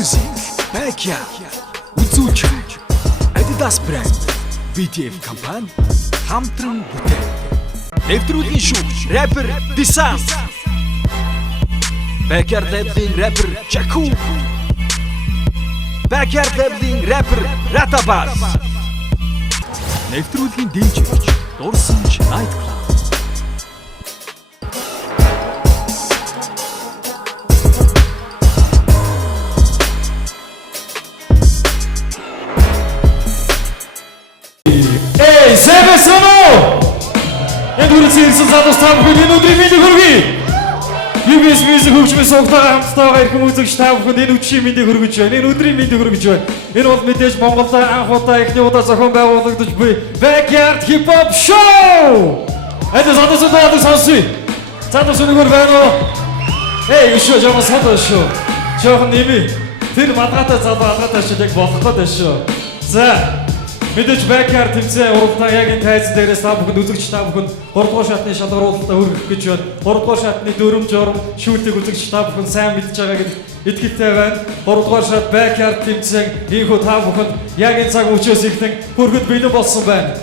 Music, Backyard, Үзүүч, Adidas brand, BTF компани хамтран бүтээн. Нэвтрүүлгийн шүүгч, рэпер Desant, Backyard Labs-ийн рэпер Jaku, Backyard Labs-ийн рэпер Ratabas. Нэвтрүүлгийн DJ-ч Дурсанч Night Club. Энэ өдрийн мэндийг хүргэе. UBS Music хөгжмийн сугтайгаа хамтдаа ирэх хүмүүст та бүхэнд энэ өдрийн мэндийг хүргэж байна. Энэ өдрийн мэндийг хүргэж байна. Энэ бол мэдээж Монголд анх удаа эхний удаа зохион байгуулагдаж буй Backyard Hip Hop Show. Это задасудаа сонсъё. Задасудгаар байна уу? Эй, өшөө жоо содоо шүү. Жохон нэмий. Тэр мадгатай залуу алгаатай шиг яг болох гэдэг шүү. За мэдээж Backyard тэмцээн уралдаан яг энэ тайзан дээрээс та бүхэнд үзэгч та бүхэнд 3 дугаар шатны шалгаруулалтаа хүргэх гэж байна. 3 дугаар шатны дүрм журм шүүлтийг үзэгч та бүхэн сайн мэдж байгаа гэдэгт итгэлтэй байна. 3 дугаар шат Backyard тэмцээн ийхүү та бүхэнд яг энэ цаг мөчөөс ихтэн хүрэхэд бэлэн болсон байна.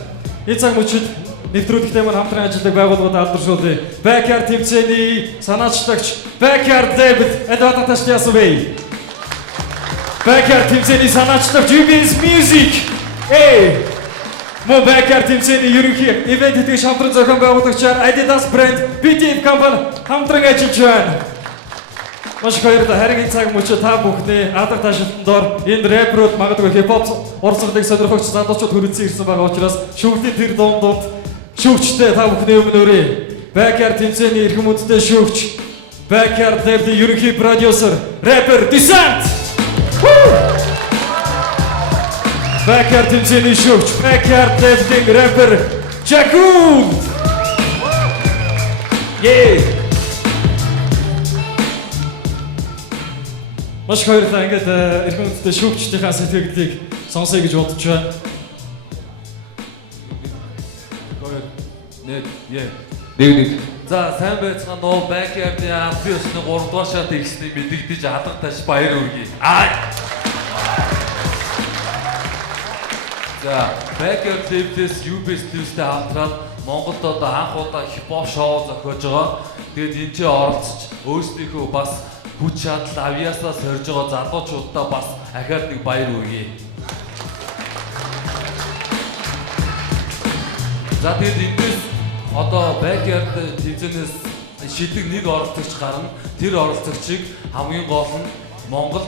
Энэ цаг мөчид нэвтрүүлэгтэй маань хамтран ажилладаг байгууллагууд алдаршуулъя. Backyard тэмцээний санаачлагч Backyard David Эдвардташ ясвэ. Backyard тэмцээний санаачлагч UBS Music. Эй! Мөн Backyard тэмцээний ерөнхий ивент хэдийг хамтран зохион байгуулагчаар Adidas брэнд BTF компани хамтран ажиллаж байна. Маш их баярлалаа. Харин энэ цаг мөчид та бүхний алдар таашилтандор энэ рэперүүд магадгүй хипхоп урсгалыг сонирхогч залуучууд хүрэлцэн ирсэн байгаа учраас шүүгтийн тэр дундууд шүүгчтэй та бүхний өмнө өрөө. Backyard тэмцээний эрхэм үдтэй шүүгч Backyard Labs-ийн ерөнхий продюсер рэпер Desant. Backyard тэмцээний шүүгч Backyard Labs-ийн рэпер Jaku. Маш баярлалаа. Ингээд эрхэм үдтэй шүүгчдийнхаа сэтгэлдлийг сонсъё гэж бодож байна. Нэг. За сайн байцгаана уу. Backyard-ийн амтны 3 дугаар шат ихсний мэдэгдэж алга таш баяр үргэе. За Backyard Labs UBS News-тэй хамтраад Монголд одоо анх удаа хипхоп шоу зохиож байгаа. Тэгээд энэ ч оролцож өөрсдийнхөө бас хүч чадал авьяасаа сорж байгаа залуучуудаа бас ахаад нэг баяр үргэе. За тэгээд эндээс одоо Backyard тэмцээнээс шидэг нэг оролцогч гарна. Тэр оролцогчийг хамгийн гол нь Монгол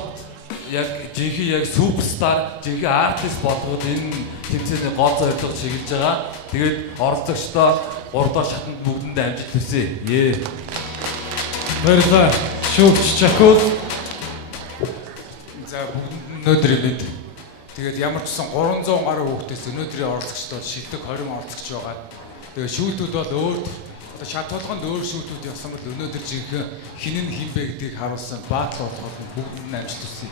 яг жинхэнэ яг суперстар, жинхэнэ артист болгоод энэ тэмцээний гол зорилго чиглэж байгаа. Тэгээд оролцогчдоо 3 дахь шатанд бүгдэндээ амжилт хүсье. Баярлалаа. Шүүгч Jaku. За бүгдэнд өнөөдрийн мэд. Тэгээд ямар ч сан 300 гаруй хүүхдээс өнөөдрийн оролцогчдод шилдэг 20 оролцогч байгаа. Тэгээд шүүлтүүд бол өөр шат толгонд өөр шүүлтүүд явсан бол өнөөдөр жинхэнэ хинэн хинбэ гэдгийг харуулсан баатал болгоод бүгдэнд амжилт хүсье.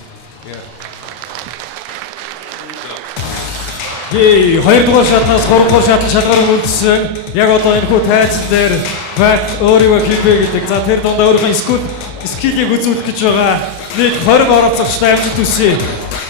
2 дугаар шатнаас 3 дугаар шатны шалгаран үлдсэн. Яг одоо энэ хүү тайзан дээр бат өөрийгөө хилбэ гэдэг. За тэр дундаа өөрийнхөө скиллийг үзүүлэх гэж байгаа. Нэг 20 оролцогчтой амжилт хүсье.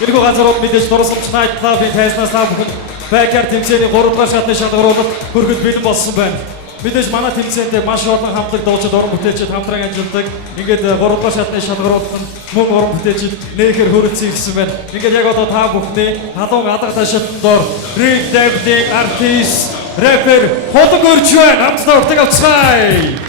Энэ хүү газар мэдээж Дурсамж Night Club-ийн тайзнаас та бүхэн Backyard тэмцээний 3 дугаар шатны шалгаруулалт хүрэхэд бэлэн болсон байна. Мэдээж манай тэмцээнд маш олон хамтлаг дуучид уран бүтээлчид хамтран ажилладаг. Ингээд 3 дугаар шатны шалгаруулалт мөн уран бүтээлчид нээхэр хүрэлцэн ирсэн байна. Ингээд яг одоо та бүхний халуун алга таашилтандор Red Devil артист рэпер Ходог өрж байна. Хамтдаа уртаг авцгаая.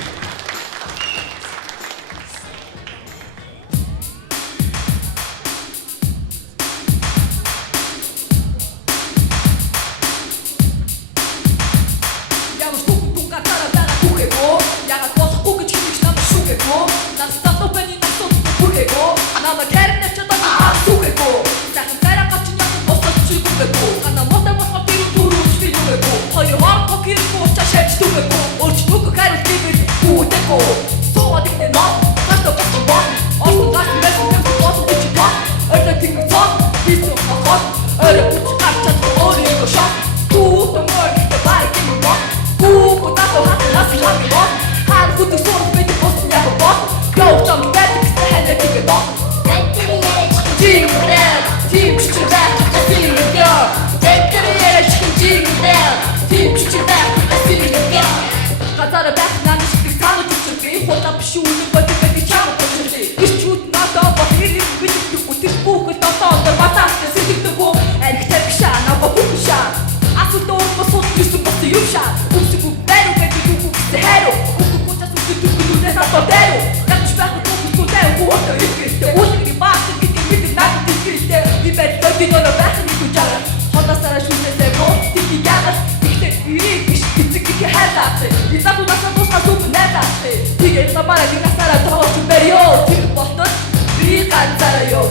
Хоёр хор хокир бууч шавч түгэв. Өөрч нүг хайр шүүн боддог чам болчихлоо. Ирчүүд надад бахирын бидний үтэр бүхэл дотоод батаас сэтгэдэг архитект шаа наваа бүшаа. Асуултууд босод юусэн бос юушаа. Үсэг бэрүү гэдэг үг хэрэв. Үгүйгээс үсэг дүрнээс атодэв. Гач байх үгүйтэй үгүйтэй ихтэй. Үсэг баах гэдэг бид надад ихтэй. Би бэлдэж диноо байх нэг үжаа. Хотосараа шүнэсээ гоо тигяас. Ихтэй ирэх биш эцэг хайртай. Изабуласаа тусгай сүп найдаа. Тэгээд намаараа гинасараа тоож бэё. Тэр ботод би ганцаараа ёо.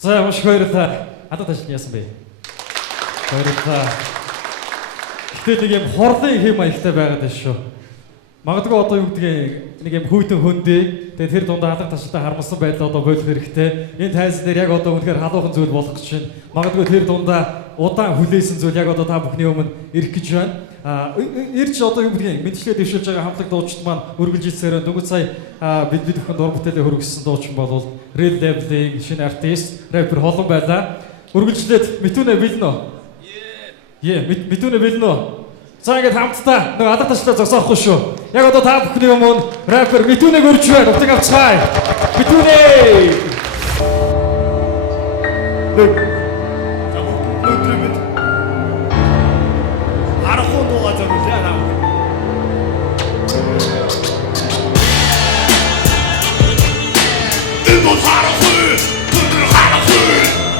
За маш баярлалаа. Хадад ажил яасан бэ? Баярлалаа. Гэтэл нэг юм хорлын хэм маягтай байгаад байна шүү. Магадгүй одоо юу гэдгийг нэг юм хүйтэн хөндөө тэгээд тэр дундаа алга ташалтай харамсан байдал одоо болох хэрэгтэй. Энэ тайзан дээр яг одоо үнэхээр халуухан зүйл болох гэж байна. Магадгүй тэр дундаа удаан хүлээсэн зүйл яг одоо та бүхний өмнө ирэх гэж байна. Ирж одоо юу гэдгийг мэдчлээ дэвшүүлж байгаа хамтлаг дуучид маань үргэлжилсээр дөнгөж сая бид бүхэн дур бүтээлээ хөргөссөн дуучин бол Red Level-ийн шинэ артист, рэпер холон байлаа. Үргэлжлээд Митүнэ бэлнэ. Митүнэ бэлнэ. За ингээд хамтдаа нэг алга ташлаа зогсоохгүй шүү. Яг одоо та бүхний өмнө рэпер Митүнэг өрж байна. Утга авцгаая. Митүнэ. Арахгүй дуугаа зориулъя наа. Энэ харахгүй, түр харахгүй.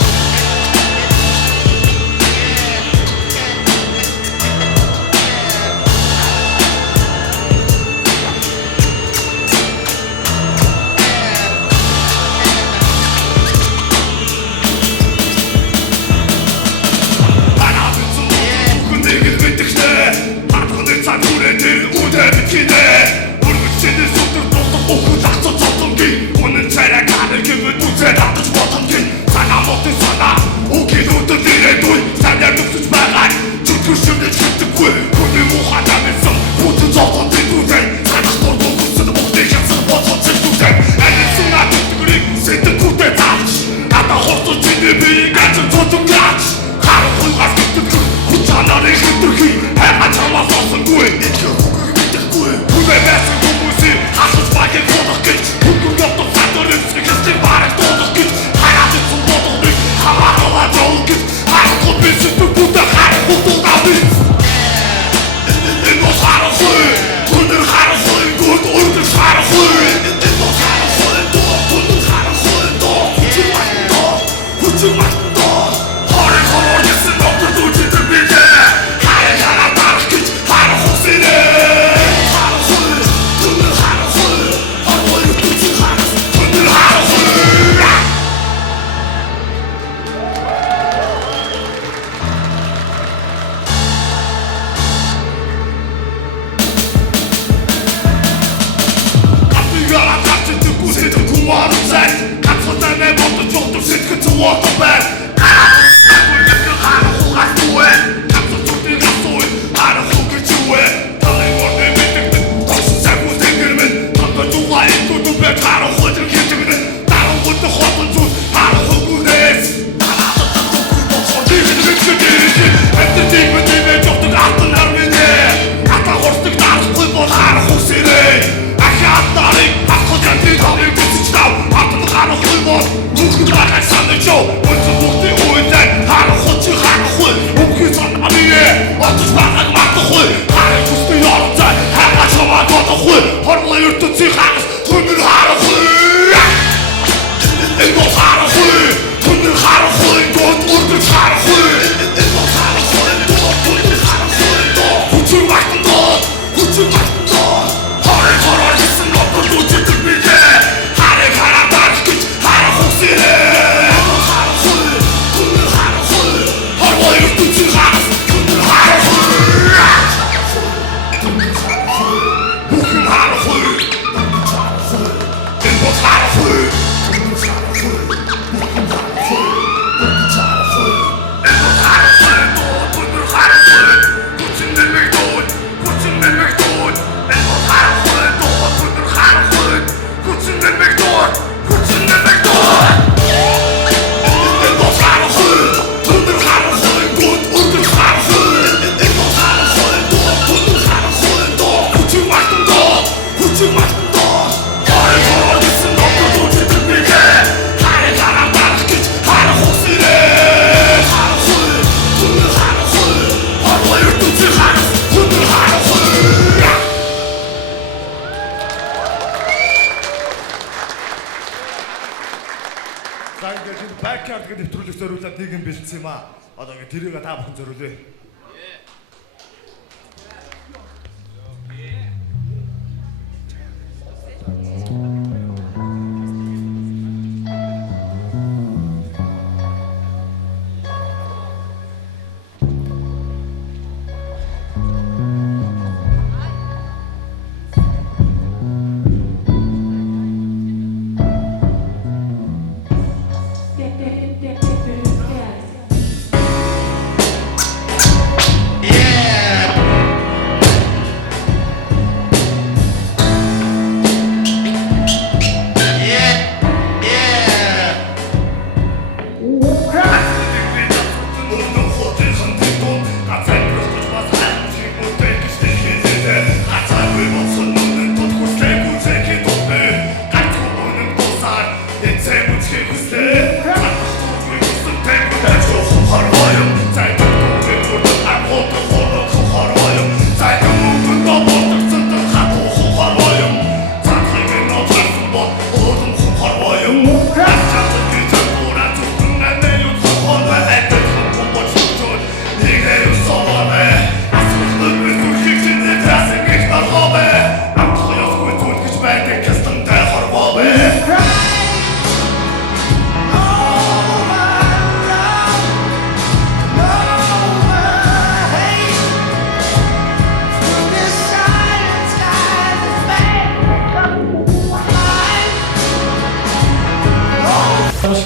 show. Өнцөг бүгдийн үйлдэл харахгүй чи харахгүй. Өнгөс амиэ. Отож багаг матахгүй. Харах хүстэй орцоо. Хагас чамаа бодохгүй. Хорлоо ертөнцийн хагас түнэр харахгүй. Энэ бол харахгүй. Түнэр харахгүй. Гот үрдэж харахгүй. Энэ бол харахгүй. Түнэр харахгүй. Хүчээр багтан доо. Хүчээр багтан доо. Хорой гэсэн нотор дүжиж бие. Харыг хараад гэж харах хүсээ. Backyard гэдэг нэвтрүүлэг зориулаад нэг юм бэлдсэн юм аа. Одоо ингэ тэрийг та бүхэн зориулъя.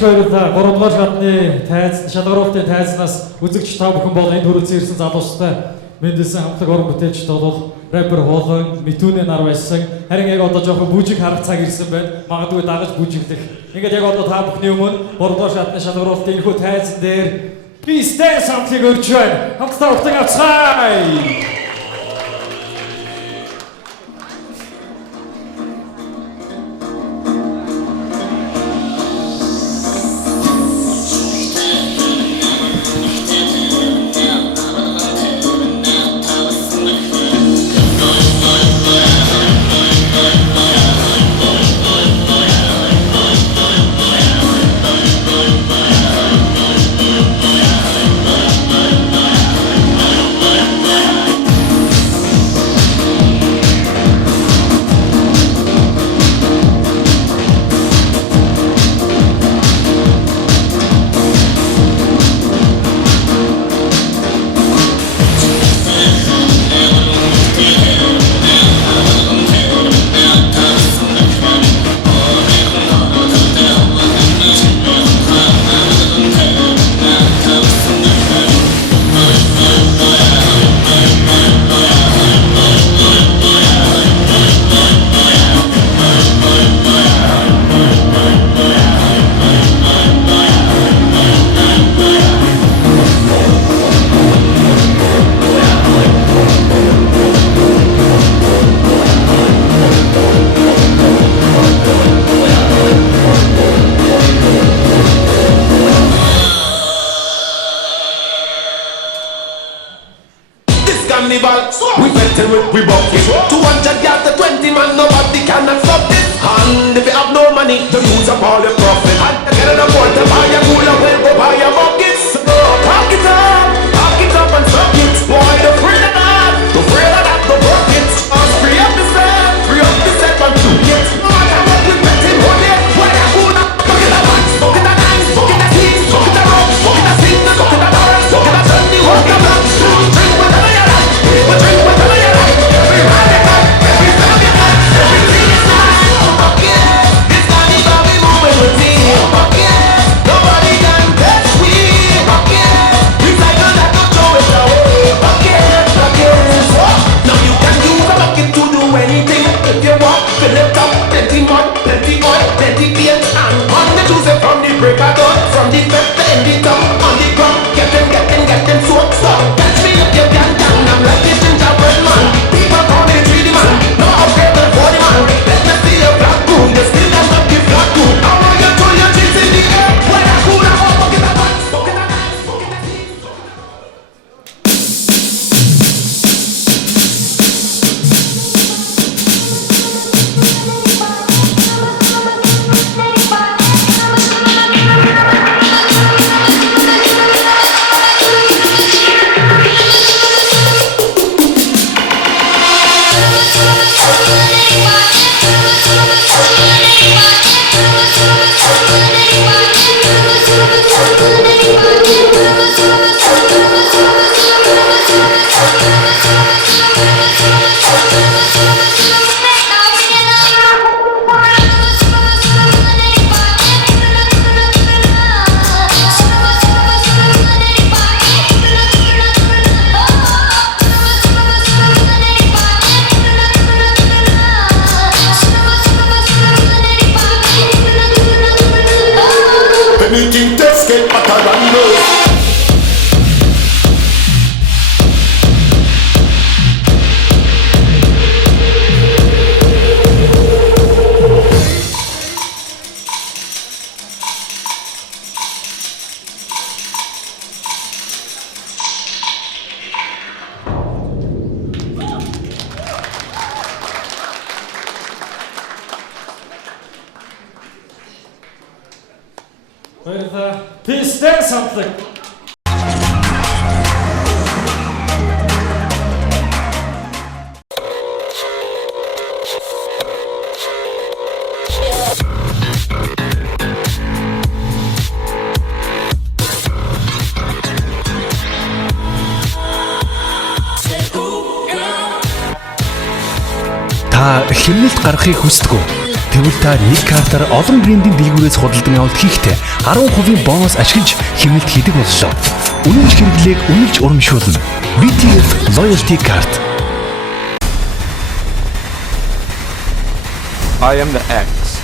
Баярлалаа. 3 дугаар шатны тайз шалгаруултын тайзнаас үзэгч та бүхэн бол энэ төрөлцөн ирсэн залуучтай Мэндэлсэн хамтлаг уран бүтээлчд бол рэпер хоолой митүүнээ нар байсан. Харин яг одоо жоохон бүжиг харах цаг ирсэн байна. Магадгүй дагаж бүжиглэх. Ингээд яг одоо та бүхний өмнө 3 дугаар шатны шалгаруултын энэхүү тайзан дээр би стэнс хамтлагийг өрж байна. Хамтдаа ухтан авцгаая. carnival. We veteran, we rock it. 200 yards to 20 man, nobody cannot stop this. And if you have no money, to use up all your profit. And get on a board to buy a cooler, well, go buy a buckets. Pack it up and suck it. Boy, the free of that, the free of that, the buckets. Free up the set, and two kids. No matter what we bet in, hold it. Boy, that cooler, bucket of wax, bucket of nine, bucket of six, bucket of rock, bucket of six, bucket of dollars, bucket of 20, bucket of black. Drink whatever you like, but drink whatever you like. Every man you got, every time you got, everything is nice. This carnival we moving with team. Nobody can touch me. We cycle like a throw it away. Now you can use a bucket to do anything. If you want, fill it up, plenty mud, plenty oil, plenty paint. And on the Tuesday from the break of dawn, from the fest to end it up on the ground. Get them soaked. Stop, catch me if you can. I'm like this gingerbread man. People call me the 3D man. No upgrade but 40 man. Let me see your black moon. You still got up the black moon. I want you to your cheeks in the air. When I cool, I want bucket of wax, bucket of nine, bucket of six. Anything to escape Matarando. Is there something? Та хэмнэлт гарахыг хүсдэг үү? Тэгвэл та нэг картаар олон брендийн дэлгүүрээс худалдан авалт хийхдээ 10% бонус ашиглаж хэмнэлт хийдэг боллоо. Үнэнч хэрэглээг үнэлж урамшуулна. BTF Loyalty Card. I am the X.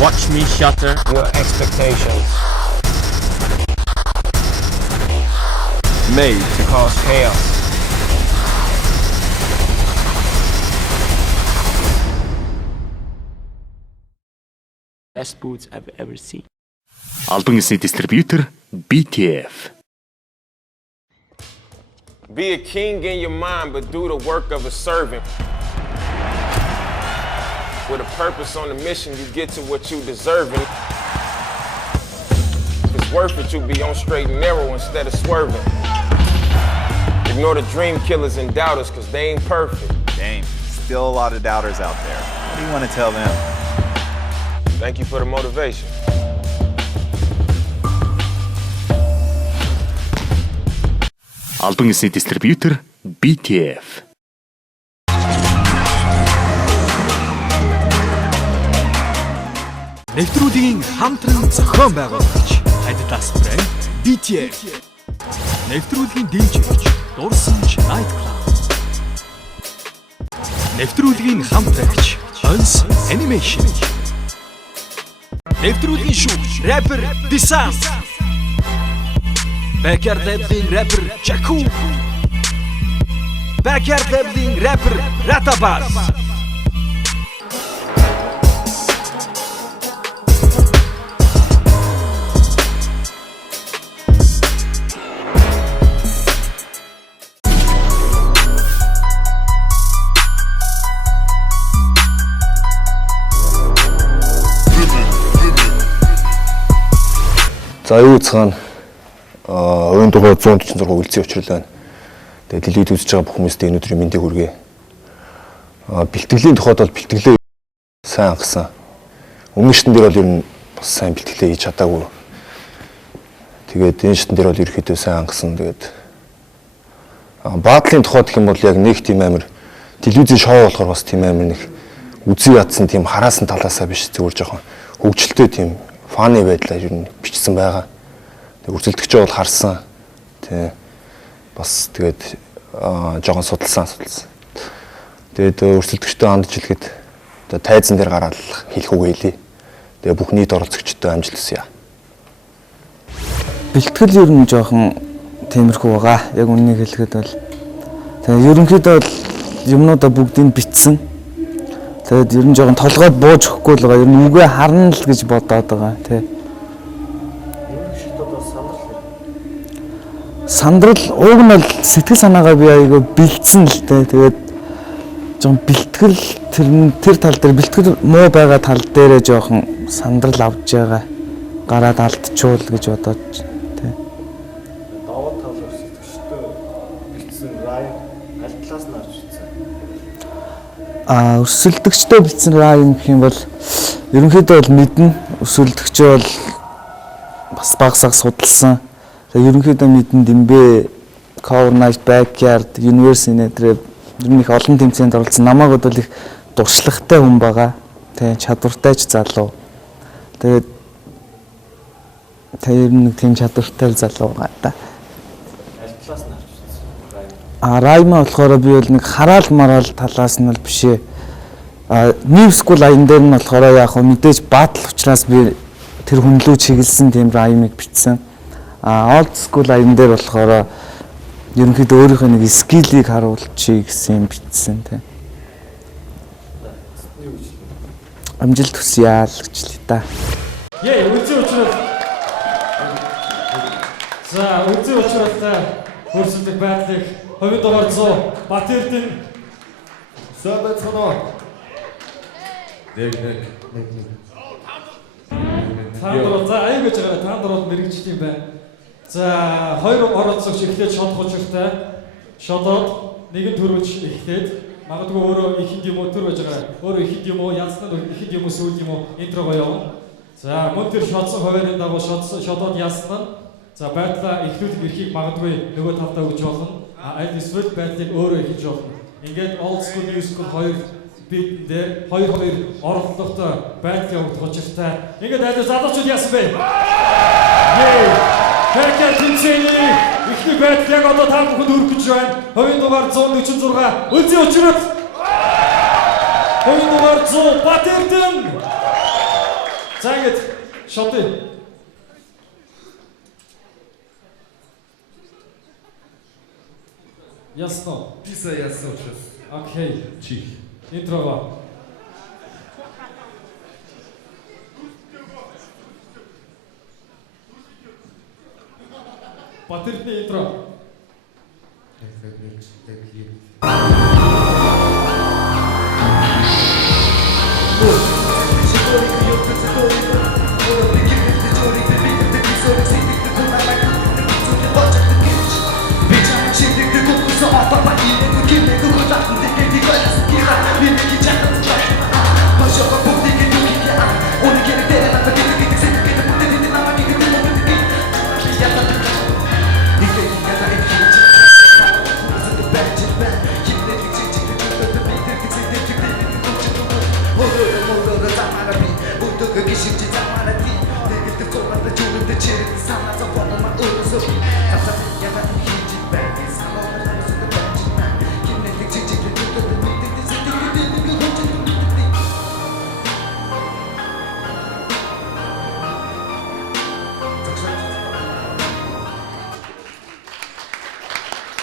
Watch me shatter your expectations. Made to cause chaos. Best boots I've ever seen. Албан ёсны дистрибьютор BTF. Be a king in your mind, but do the work of a servant. With a purpose on the mission, you get to what you deserving. If it's worth it, you be on straight and narrow instead of swerving. Ignore the dream killers and doubters, cause they ain't perfect. Dang, still a lot of doubters out there. What do you want to tell them? Thank you for the motivation. Албан ёсны дистрибьютор BTF. Нэвтрүүлгийн хамтран зохион байгуулагч Adidas брэнд BTF. Нэвтрүүлгийн дэмжигч Дурсамж Night Club. Нэвтрүүлгийн хамтрагч Ons Animation. Нэвтрүүлгийн шүүгч рэпер Disan. Backyard Labs-ийн рэпер Chaku. Backyard Labs-ийн рэпер Ratabas. За юу цаана ойн дугаар 146 үлцэн учрал байна. Тэгээд телевизэд үзэж байгаа бүх хүмүүстээ энэ өдрийн мэндийг хүргэе. Бэлтгэлийн тухайд бол бэлтгэлээ сайн хангасан. Өмнө шатн дээр бол ер нь бас сайн бэлтгэлээ хийж чадаагүй. Тэгээд энэ шатн дээр бол ерөөхдөө сайн хангасан. Тэгээд баадлын тухайд гэх юм бол яг нэг тийм амир телевизийн шоу болохоор бас тийм амир нэг үзий ядсан тийм хараасан талаасаа биш зүгээр жоохон хөгжилтэй тийм фаны байдлаар ер нь бичсэн байгаа. Тэг үргэлжлэгчээ бол харсан. Тэ бас тэгээд жоохон судалсан. Тэгээд өрсөлдөгчтэй хандж хэлэхэд одоо тайзан дээр гараад хэлэх үг хэлье. Тэгээд бүх нийт оролцогчтой амжилт хүсье. Бэлтгэл ер нь жоохон тиймэрхүү байгаа. Яг үннийг хэлэхэд бол тэгээд ерөнхийдөө бол юмнуудаа бүгдийг бичсэн. Тэгээд ер нь жоохон толгойд бууж өгөхгүй л байгаа. Ер нь үгээ харна л гэж бодоод байгаа тий. Сандрал уг нь бол сэтгэл санаагаа би аяга бэлдсэн л дээ. Тэгээд жоохон бэлтгэл тэр тал дээр бэлтгэл муу байгаа тал дээрээ жоохон сандрал авж байгаа. Гараад алдчихвол гэж бодоод тий. Даваа тал өрсөлдөгчтэй бэлдсэн рай аль талаас нь авч үзсэн? Өрсөлдөгчтэй бэлдсэн рай гэх юм бол ерөнхийдөө бол мэднэ. Өрсөлдөгчөө бол бас багсаг судалсан. Ерөнхийдөө мэдэн дэмбэ Cover Night Backyard University нэтэр ер нь их олон тэмцээнд оролцсон. Намайг бол их дуршлагтай хүн байгаа. Тэ чадвартай ч залуу. Тэгээд тэр нэг тийм чадвартай залуу байгаа да. Аль талаас нь авч үзсэн? Райма болохоор би бол нэг хараал мараал талаас нь бол бишээ. New School аян дээр нь болохоор яг хөө мэдээж баатал учраас би тэр хүнлүү чиглэсэн тийм раймыг бичсэн. Old School аян дээр болохоор ерөнхийдөө өөрийнхөө нэг скиллийг харуулчихъя гэсэн юм бичсэн тийм. Амжилт хүсье л гэж л та. Үзэн учраас. За үзэн учраас хөрсөлдөх байдлыг хувийн дугаар 100 Батэрдэн Сабацхано. Нэг. Таандор за аяг гэж байгаа таандор мэрэгчт юм байна. За хоёр оролцогч эхлээд шодох учиртай. Шодоод нэгэн төрөж эхлээд магадгүй өөрөө ихэнд юм уу төр байж байгаа. Өөрөө ихэнд юм уу янзнаа ихэнд юм уу сүйд юм уу интрого явна. За мөн тэр шодсон хуваарийн дагуу шодоод яснаа. За байдлаа эхлүүлэх эрхийг магадгүй нөгөө тавтаа өгч болно. Аль эсвэл байдлыг өөрөө хийж болно. Ингээд Old School New School хоёр бид дээр хоёр оролцогчтой байдал явагдах учиртай. Ингээд аль залуучууд яасан бэ? Хэрхэн тэмцээний ихний байдал яг одоо та бүхэнд хүрэх гэж байна. Хувийн дугаар 146 үлзий учрал. Хувийн дугаар 100 Батэрдэн. За ингээд шотыг. Ясно. Писа ясно сейчас. Окей. Чих. Интрого. Батэрдэн интро.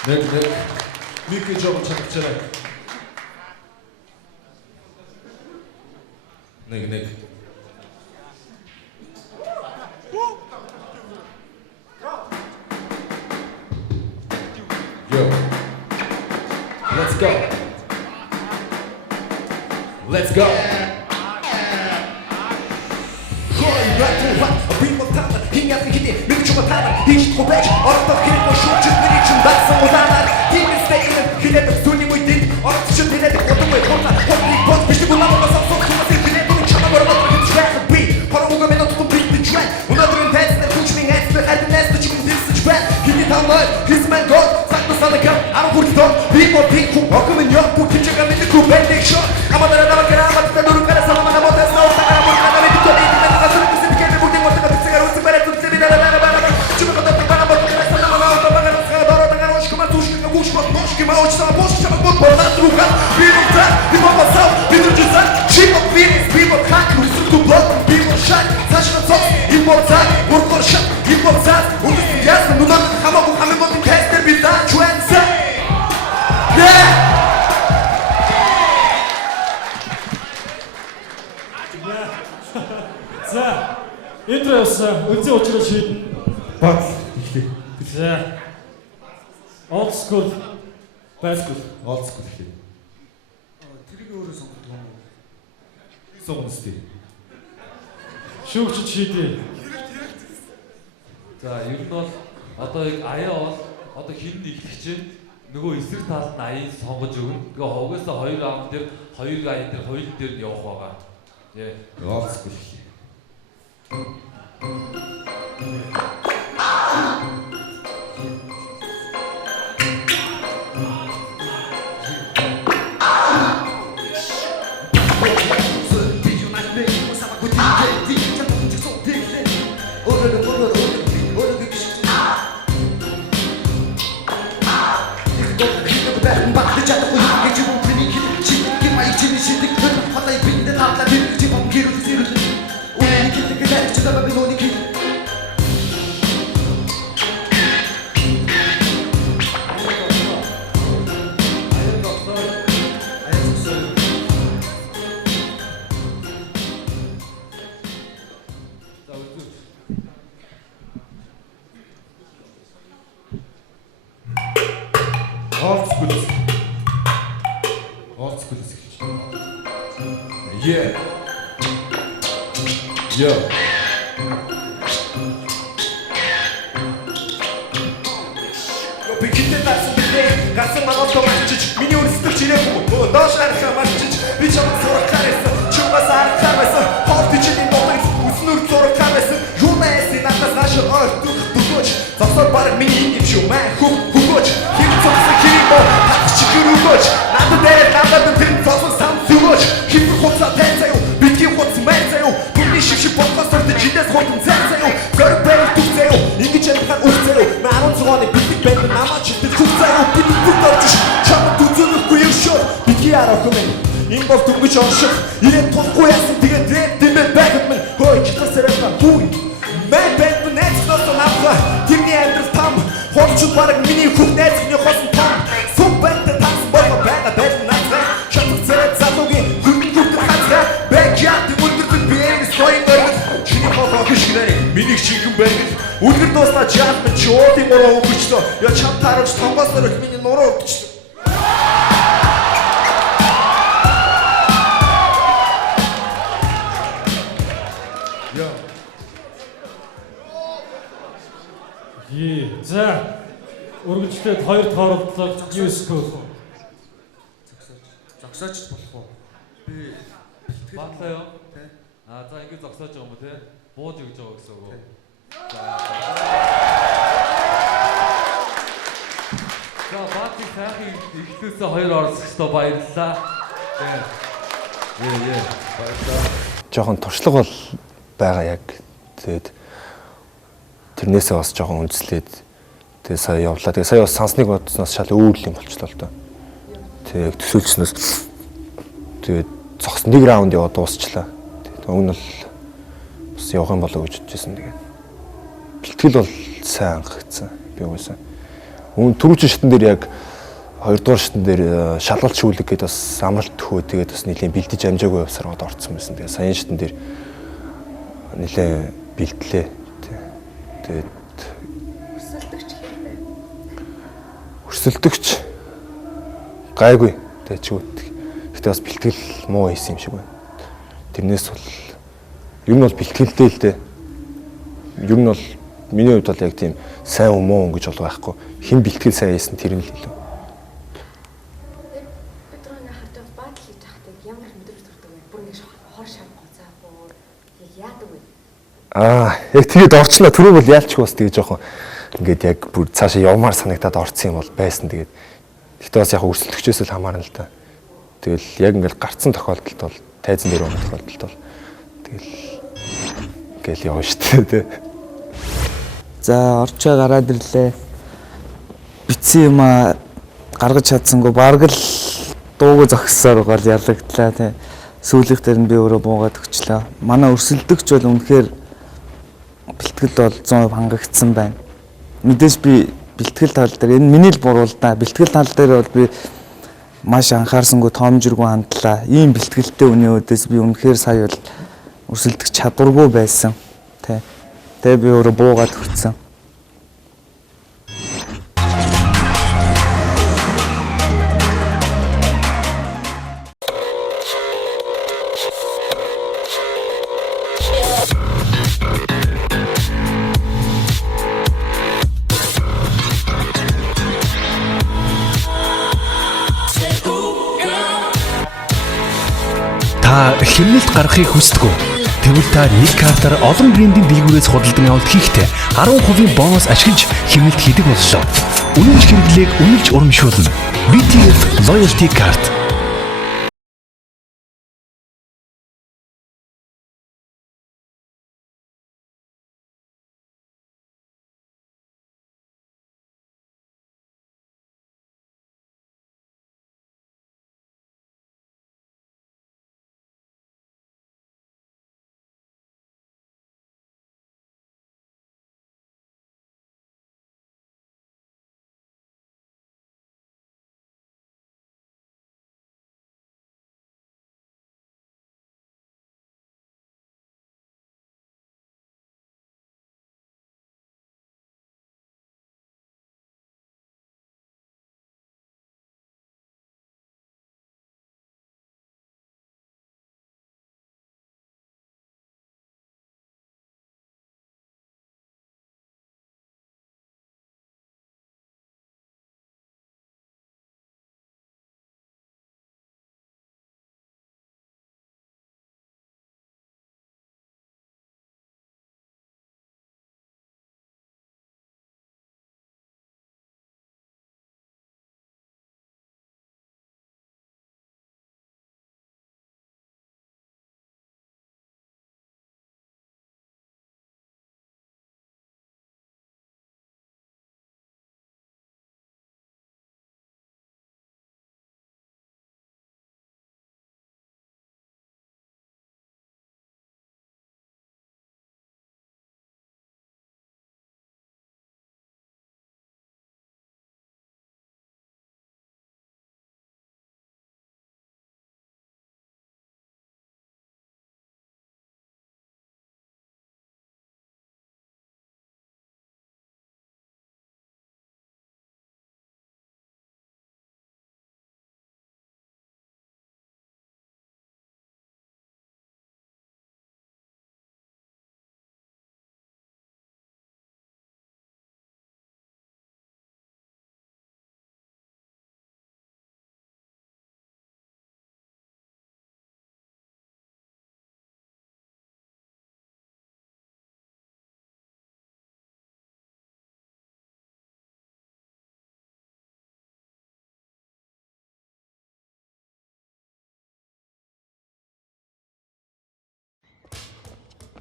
Нэг микро жоо чагчаарай. Нэг. Yo. Let's go. Let's go. Хой бату бат бимот тата хинга хиди хийхгүй байж ордох хэрэггүй шүүж нэрийг чинь дагсан улаанаар тиймээсээ энэ хилээд сүний үедэд ордч нэрээд готгүй хонна хонны бод биш гунаа бассан хүмүүс ирээд энэ чамаа ордох гэж байх би парууга минут тун бит бичвэн өнөөдрийн тестээр хүчмийн хэсбэр аднаас ч юм дэрсэж байна хиний тамаар хисмэн гол сакта санака аргурдоо би мо би оком нёр пу кичага мэт ку бэндик шо амадара дава керамат тадур кара самана мотас на утара муркана мэт ку бит мэт касур киси бикэт бүгд мотка бицгар ус бара тут себе дара дара дара чума ката пара мот кара самана мото багар сгадора тагар ошку матушки гушко ножки мауч сама бошки чама бот борна друга бимта бимба сау бидружса чипо бирис бимба хак русу ту блок бимба шат сашна сос импорта муркорша импорта удис ясна нуна хамагу хамагу тестер бита чуэнса За, интроос үнцэн учраас шийдэн баг ихлээ. За. Old school, bad school, old school ихлээ. Тэрийг өөрөө сонгодог юм уу? Сонгоностэй. Шүүгч шийдээ. За, ер нь бол одоо яг аяа бол одоо хин нэглэх чинь нөгөө эсрэг талд нь аяыг сонгож өгнө. Тэгээ угаасаа 2 раунд дээр 2 аяа дээр хоёул дээр явах байгаа. Тий. Old school ихлээ. Old school ихлээ. Yeah. Yeah. Бикитэ тасан бэлээ гасан манайд томчиж миний өрсөлдөж ирээгүй доош харахаа марчиж би чамд сурах харсан чугаас харахаа байсан хот чиний ботыг үснүр зурах харсан юунаас надаас нааш ойртох дөгөөж зогсоор баг миний юм шүү мэн хөгөөж хин цогсон хэрэг боо хатчих өрөөгөөж надад дээр тэр цогсон сан зүгөөж хин хуцаа тайцаа битгий хуц мэрцаа бүний шиг подкастт жидээс хотон цайцаа гэр бэр түцээ ингэж амхан үрцээ наран згооны битгий бэр намаач түцээ битгий түцээ чамд түцэхгүй юм шүү битгий арахгүй мэн энэ бол түнгэж онших ирээд тулахгүй яасан тэгээд рэп дэмэ бэгт мэн хой читасараа хүй мэн бэт нэкст нотон авла тэрний амьдрал там ховчуд баг миний хүүхд найзны хосон там сүм бэнтэ танс бага бага бэт нацгаа чамд зэрэг залуугийн хүнд хацгаа бэкяд бүдэрт биеэр сойн дөрөв чиний хоо хишгнэрэ миний чихэн бэгэл үлгэр дуусна чамд чуудын мөрөө өгчлөө я чам тарж тонгоос нөрөх миний нуруу өгчлөө За, өргөжлөлт 2 тоорлолоо New School. Зогсооч болох уу? Би батлаа юу? За ингэ зогсоож байгаа юм уу те? Бууж өгч байгаа гэсэн үг үү? За баатыг сайхан ихлээсээ 2 оролцогчдоо баярлалаа. Баярлалаа. Жохон туршлага бол байгаа яг. Тэгээд тэрнээсээ бас жоохон үндэслээд тэгээ сая явлаа. Тэгээ сая бас сансныг бодсноос шал өөр юм болчлоо л доо. Тэгээ төсөөлснөөс тэгээ зогс 1 раунд яваад дуусчлаа. Тэгээд өгн бол бас явах юм болоо гэж бодчихсон. Тэгээд бэлтгэл бол сайн анхагдсан. Би угаасаа түрүүчийн шатн дээр яг 2 дугаар шатн дээр шалгалт шүүлэг гэдээ бас амралт төхөө тэгээд бас нэлийн бэлдэж амжаагүй явсараад орцсон байсан. Тэгээд саяын шатн дээр нэлээ бэлтлээ. Тэгээд өрсөлдөгч гайгүй тэгээд чигүүд. Гэтэ бас бэлтгэл муу хийсэн юм шиг байна. Тэрнээс бол ер нь бол бэлтгэлтэй л дээ. Ер нь бол миний хувьд бол яг тийм сайн муу гэж бол байхгүй. Хэн бэлтгэл сайн хийсэн тэр нь л илүү. Өдрөний хатад баатал хийж байхдаа ямар мэдрэмж төрдөг вэ? Бүр ингэ хор шав гоцаахгүй яадаг вэ? Яг тэгээд орчлоо түрүү бол яалчгүй бас тэгээ жоохон ингээд яг бүр цаашаа явмаар санагдаад орцсон юм бол байсан тэгээд. Гэтэ бас яг өрсөлдөгчөөс л хамаарна л да. Тэгэл яг ингээд гарцсан тохиолдолд бол тайзан дээр байгаа тохиолдолд бол тэгэл ингээл явна шүү дээ. За орчоо гараад ирлээ. Битсэн юм гаргаж чадсангүй бараг л дууг зогссоор гол ялагдлаа тий. Сүүлийнх дээр нь би өөрөө буугаад өгчлээ. Манай өрсөлдөгч бол үнэхээр бэлтгэл бол 100% хангагдсан байна. Мэдээж би бэлтгэл тал дээр энэ миний л буруу л да. Бэлтгэл тал дээр бол би маш анхаарсангүй тоомжиргүй хандлаа. Ийм бэлтгэлтэй үний өдөөс би үнэхээр сая бол өрсөлдөх чадваргүй байсан. Тэ. Тэгээ би өөрөө буугаад өгсөн. Та хэмнэлт гаргахыг хүсдэг үү? Тэгвэл та нэг картаар олон брендийн дэлгүүрээс худалдан авалт хийхдээ 10% бонус ашиглаж хэмнэлт хийдэг боллоо. Үнэмш хэрэглээг үнэлж урамшуулна. BTF Loyalty Card.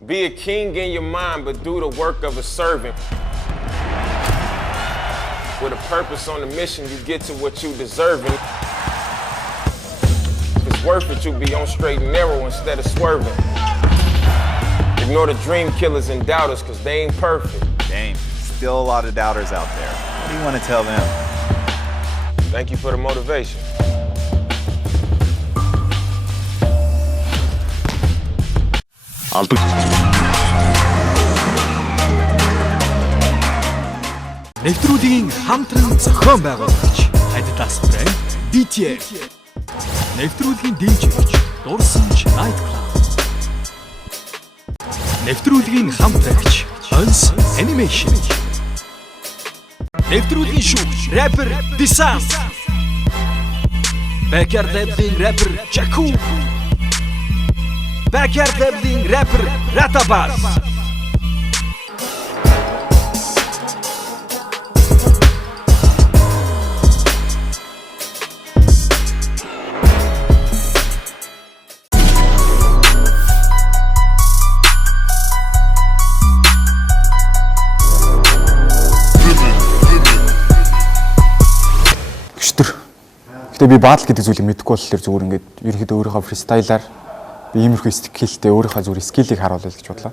Be a king in your mind, but do the work of a servant. With a purpose on the mission, you get to what you deserving. If it's worth it, you be on straight and narrow instead of swerving. Ignore the dream killers and doubters, cause they ain't perfect. Dame, still a lot of doubters out there. What do you want to tell them? Thank you for the motivation. Нэвтрүүлгийн хамтран зохион байгуулагч Adidas брэнд BTF. Нэвтрүүлгийн дэмжигч Дурсамж Night Club. Нэвтрүүлгийн хамтрагч Hans Animation. Нэвтрүүлгийн шүүгч рэпер Дисанс. Backyard Labs-ийн рэпер Jaku. Backyard Labs-ийн рэпер Ratabas. Би баатал гэдэг зүйлийг мэдэхгүй болохоор зүгээр ингээд ерөнхийдөө өөрийнхөө фристайлаар би иймэрхүү скиллтэй өөрийнхөө зүгээр скиллийг харуулъя гэж бодлоо.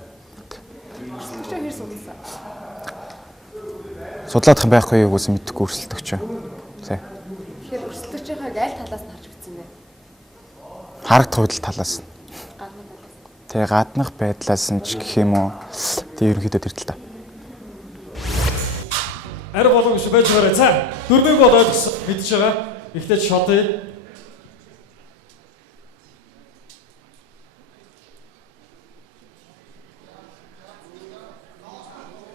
Судлаадах юм байхгүй юу гэсэн мэдэхгүй өрсөлдөгч. Сая. Тэгэхээр өрсөлдөгчийнхээ аль талаас нь харж үзсэн бэ? Харагдах хувьд талаас нь. Тэгээ гаднах байдлаас нь ч гэх юм уу. Тэгээ ерөнхийдөө тэр тал та. Арай боломж байж байгаарай. За, дөрвийг бол ойлгосон мэдж байгаа. Ихтэй шотыг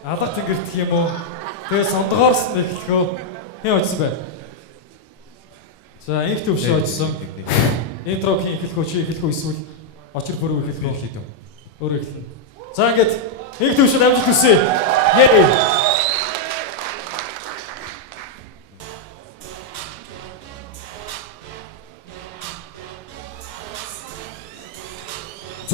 алга тэнгэрт юм уу? Тэгээ сондогоорс нэхлэхөө хэн очсон бэ? За, инх төвш очсон. Интрог хийх чи эхлэх үү эсвэл очир бүрөө эхлэх үү? Өөрөө эхэлнэ. За, ингээд инх төвш амжилт хүсье. Яа.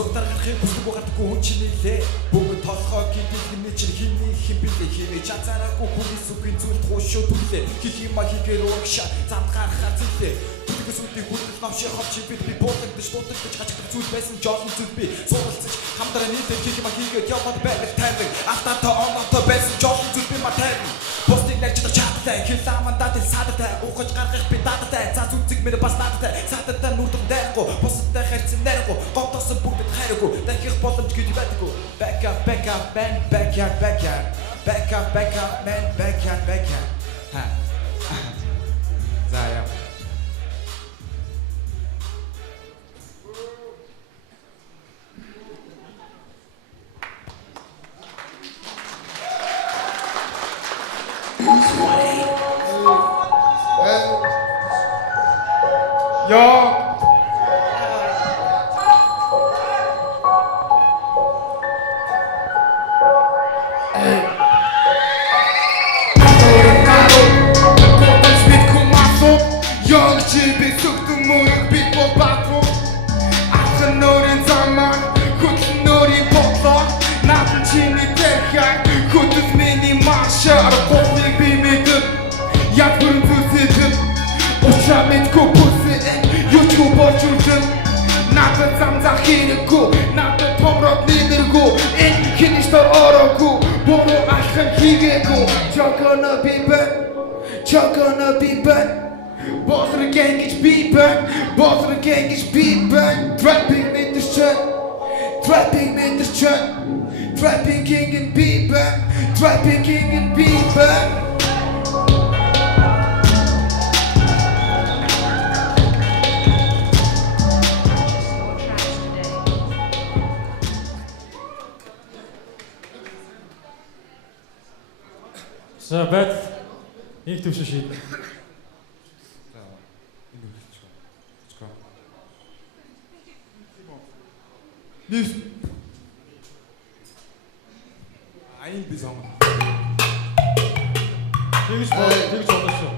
Зургаар гарахыг хүсдэг гадаггүй хүн чинэлээ бүгд толгой гэдэг хинэ чинь хинэ химбэлээ хинэ чацаараагүй бүхий сүгийн зүйл туушуу түлээ хит юм хийгээр урагшаа замд гарахаар зэлээ бүгдээс үүдийг хүртэл навшиг хавч бид боодогдож дуудагдаж хачдаг зүйл байсан жолон зүйл би суулцаж хамтраа нийтээр хит юм хийгээд яваад байдаг тайван автото оното байсан жолон зүйл би матайв постиг найчдаг чаттай хилаамандаа тэл садатай ухаж гаргах би дадатай за зүзэг мэр бас дадатай садатай нүрдэн дайрахгүй бостой хайрцэн дайрахгүй готоос бүгд хайрахгүй дахих боломж гэж байдаггүй back up man backyard back up man backyard ха за яа Trapping king and Bieber. За бат их төвшин шийд. Nis. Айн би сам. Тэгж болоосоо.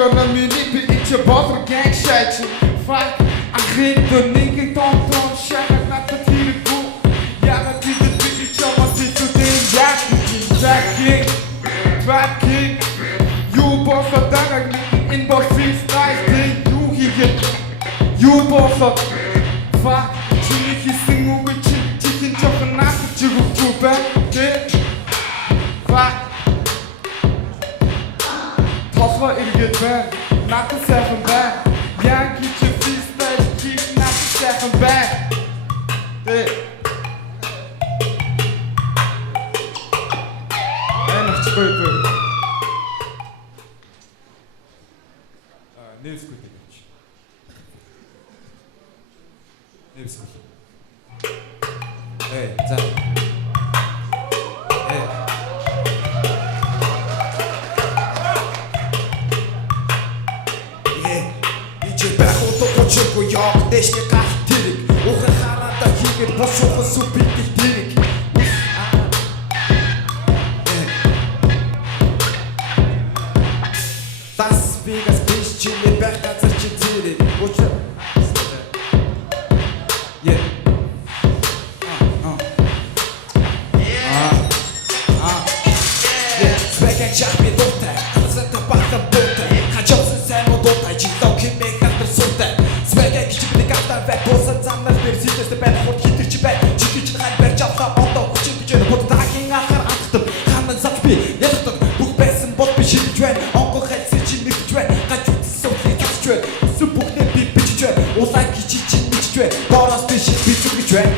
Gonna me nip it your bottle gang shit. Fuck, I hit the nigga don't shut not the TV cool. Yeah, I did the big show my sister thing jack kick. You boss a dog inbox freestyle thing you hit. You boss a fuck, chili sing with chicken chop and not to back. Fuck. Tosma idiot man, not the seven back. Yeah, get your feet straight, keep not the seven За. Иже байх утгагүй яг дэшний гал тэрэг. Ухаан хараада хийгээд босуухан сүбидэг тэрэг. Las Vegas биш чиний байх газар чи зэрэг. Yeah. Свегэн чапи дотай, хасата бата ботай, хажуусан сайн модотай, читоо химээ хатар сутай. Свегэн чипний гата вэт босан замнаас берситэс бай хот хитэр чи бай, чики чи хай барьж авлаа одоо хүчин гэж бодтагийн ахар автав. Ханан завби, ятдаг бүх байсан бод би шилж байна. Онгоо хайсан чи нэгж байна. Гажууд суудлыг тавьж байна. Сүбүхнээ би бичж байна. Улаан чи бичж байна. Бороос би шил бичж байна.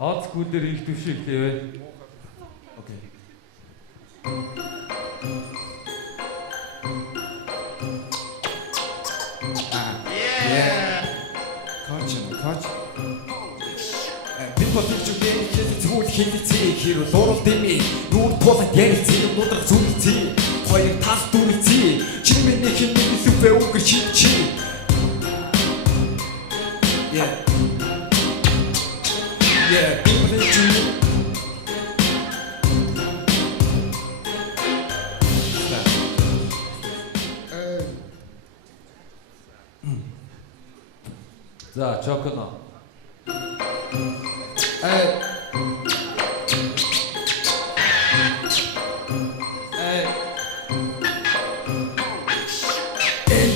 Old school дээр их төвшөө хэлээ. Окей. Коч. Би бодож үгүй зүйл хийлцээ хэрэг лурал дэмий. Нүүр тулаад ярилцээ нудрах зүлцээ. Хоёрыг тал дүрцээ. Чи миний хиний сүвэ үгэр чи. Yeah. Yeah, people in June. За, чокно.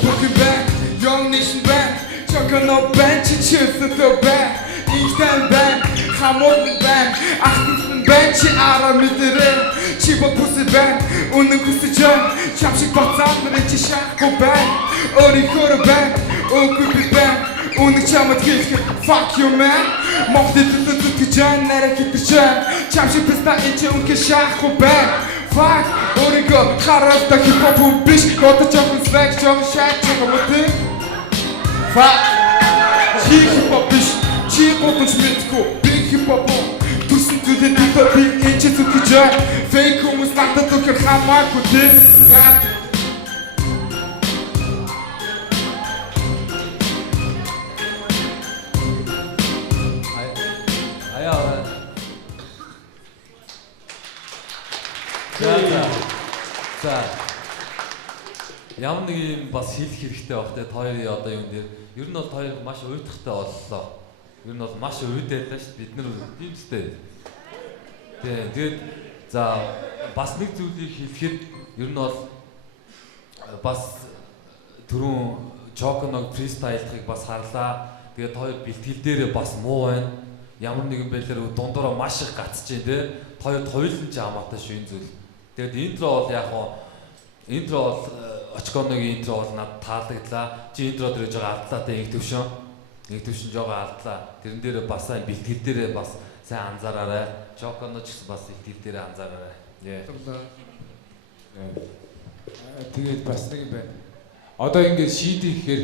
Looking back, young nation back. Chokno band, чи чөлөөтэй back. Ихтэн байн, хамууд байн, ахтын байн чи ара мэдэрэ. Чи бопус байн, үнэн хүсэж байна. Чамшиг бацаад мөрөж чи шахахгүй байн. Өөрийнхөө байн, өөгүй байн. Үнэн чамд хэлэх fuck you man. Мохдод гэж жан нараа хитэж байна. Чамшиг пэста энэ чи үнэн шахахгүй байн. Fuck, өөрийгөө хараад та хипхоп биш. Готож явах swag жоо шат чамд. Fuck, чи хипхоп биш. Чи бодож мэдгүй би хипхоп түсэн зүйлээ надад би энэ ч зүтгэж байна. Fake хүмүүс надад өгөх хамаагүй тийм. За. Ямар нэг юм бас хэлэх хэрэгтэй баг те хоёрын одоо юм дээр. Ер нь бол хоёр маш уйдахтай боллоо. Ер нь бол маш уйдээлээ шүү дээ. Бид нар тийм үстэй. Тэгээд за бас нэг зүйлийг хэлэхэд ер нь бол бас түрүүн чокног фристайлхыг бас харлаа. Тэгээд хоёр бэлтгэл дээрээ бас муу байна. Ямар нэгэн байдлаар дундуура маш их гацж дээ. Хоёрт хоёулын ч хамаатай шүү энэ зүйл. Тэгээд интро бол яг интро бол очконогийн интро бол надад таалагдлаа. Чи интро дээр жоо алдлаа те инх төвшөн. Инх төвшөн жоо алдлаа. Тэрэн дээр бас сайн бэлтгэл дээрээ бас сайн анзаараарай. Чоконо ч гэсэн бас бэлтгэл дээрээ анзаараарай. Тэгээд бас нэг юм байна. Одоо ингээд шийдэх гэхээр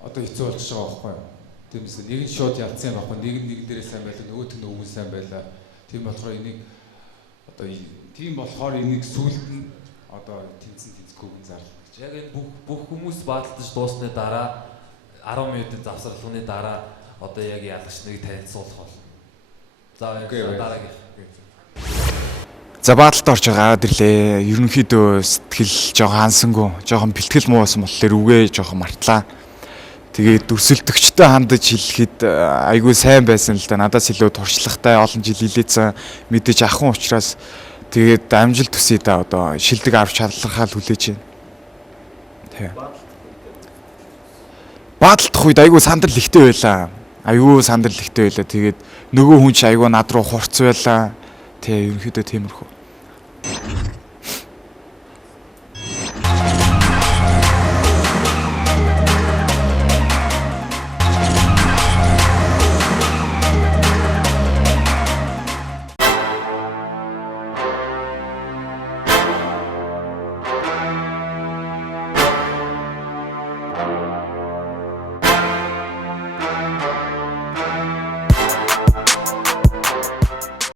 одоо хэцүү болж байгаа байхгүй юу? Тиймээс нэг нь шууд ялцсан байхгүй, нэг нь нэг дээрээ сайн байлаа, нөгөөх нь өвгөн сайн байлаа. Тийм болохоор энийг одоо тийм болохоор энийг сүулт нь одоо тэнцэхгүй гэн зарлаа. Яг энэ бүх хүмүүс бааталтаж дуусны дараа 10 минутын завсралгын дараа одоо яг ялгч нэг танилцуулах бол. За дараагийн. За бааталд орж гараад ирлээ. Ерөнхийдөө сэтгэл жоохон хансангүй, жоохон бэлтгэл муу байсан болохоор үгээ жоохон мартлаа. Тэгээд өрсөлдөгчтэй хандаж хэлэхэд айгүй сайн байсан л да. Надаас илүү туршлагатай олон жил хилээсэн мэдээж ахын учраас тэгээд амжилт төсөй да одоо шилдэг авч чадлахаал хүлээж байна. Тэг. Бааталтах үед айгүй сандрал ихтэй байлаа. Айгүй сандрал ихтэй байлаа. Тэгээд нөгөө хүн ч айгүй над руу хурц байлаа. Тэг ерөнхийдөө тиймэрхүү.